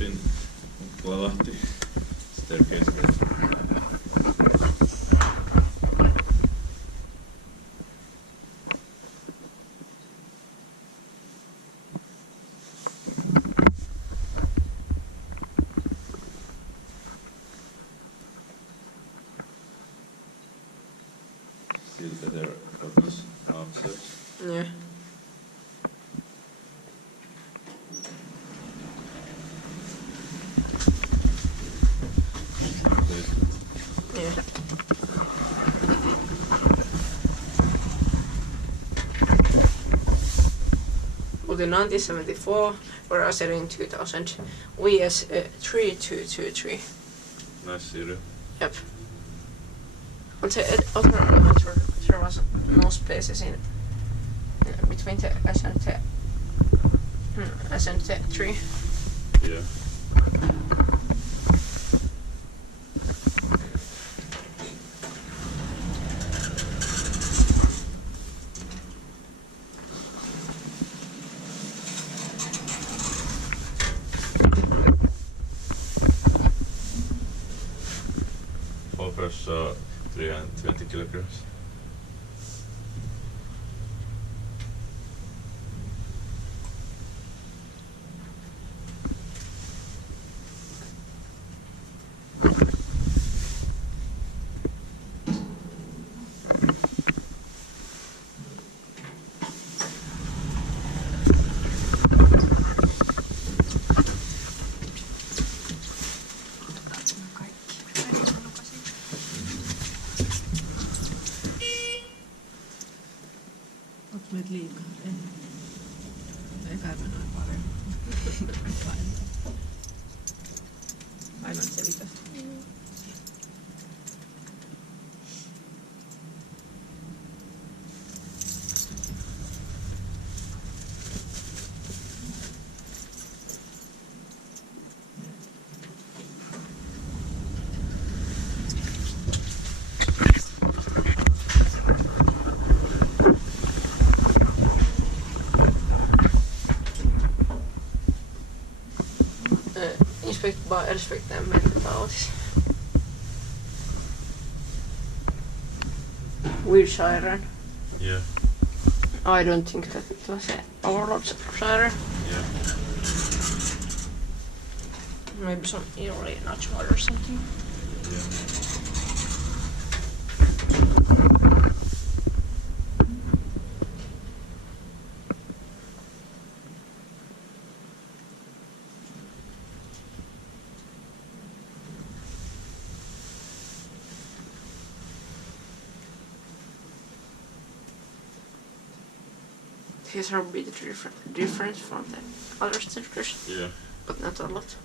in Mukkula Lahti staircase. Still better Otis outside. Yeah. Yeah. Well, in 1974, whereas in 2000, VS 3223. Nice serial. Yep. On the other elevator, there was no spaces in between the S and the 3. Yeah. Offers 320 kilograms. Onks meitä liikaa? Ei kai mä noin paljon. Aivan selikästä. Inspected by Elspecta and Otis. Weird siren. Yeah. I don't think that it was an overload siren. Yeah. Maybe some eerie notch or something. Yeah. These are a bit different from the other stickers, Yeah. but not a lot.